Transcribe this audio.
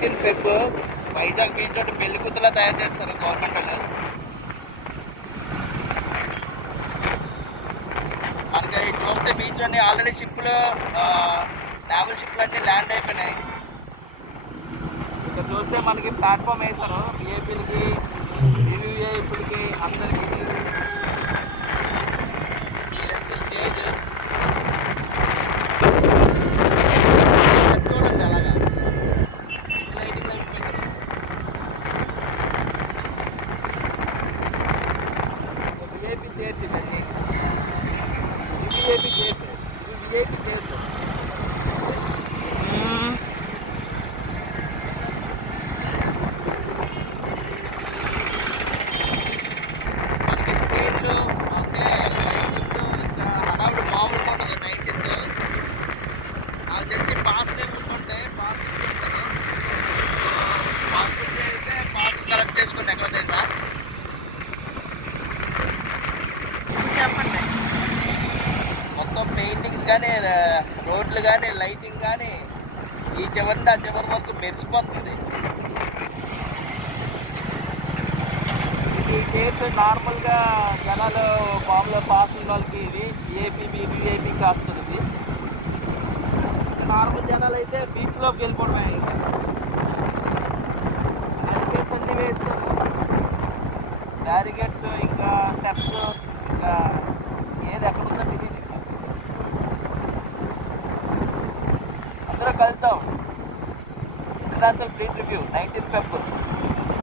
19 Feb Vizag beach road పెళ్లి కూతులా తయారు చేస్తారు గవర్నమెంట్ వాళ్ళు. మనకి చూస్తే బీచ్లోని ఆల్రెడీ షిప్లు నేవల్ షిప్లు అన్నీ ల్యాండ్ అయిపోయినాయి. ఇక్కడ చూస్తే మనకి ప్లాట్ఫామ్ వేశారు విఐపీలకి వివిఐపీలకి అందరికీ. స్టేజ్ చూడండి అలాగా లైటింగ్ విఐపీ చైర్స్ ఇవన్నీ. విఐపీ చైర్స్ విఐపీ చైర్స్ మనకి స్క్రీన్లు ఓకే లైటింగ్స్ ఇంకా హడావుడు మామూలుగా ఉండదు. 19th నాకు తెలిసి పాస్ లేకుంటే పాస్ ఉంటుంది. పాస్ అయితే పాస్ కలెక్ట్ చేసుకుని ఎక్కడ తెలుసా చెప్పండి. మొత్తం పెయింటింగ్స్ కానీ రోడ్లు కానీ లైటింగ్ కానీ ఈ చివరి ఆ చివరి వరకు మెరిసిపోతుంది. ఈ కేసు నార్మల్గా జనాలు మామూలుగా పాస్ ఉన్న వాళ్ళకి ఇది ఏపీ విఐపీ కాస్తుంది. ఇది నార్మల్ జనాలు అయితే బీచ్లోకి వెళ్ళిపోవడమే. ఇంకా బ్యారికేడ్స్ అన్నీ వేస్తారు. బ్యారికేడ్స్ ఇంకా స్టెప్స్ ఇంకా ఏది ఎక్కడుందో తెలియదు. ఇంకా అందరూ కలుద్దాం. International fleet review 19 Feb.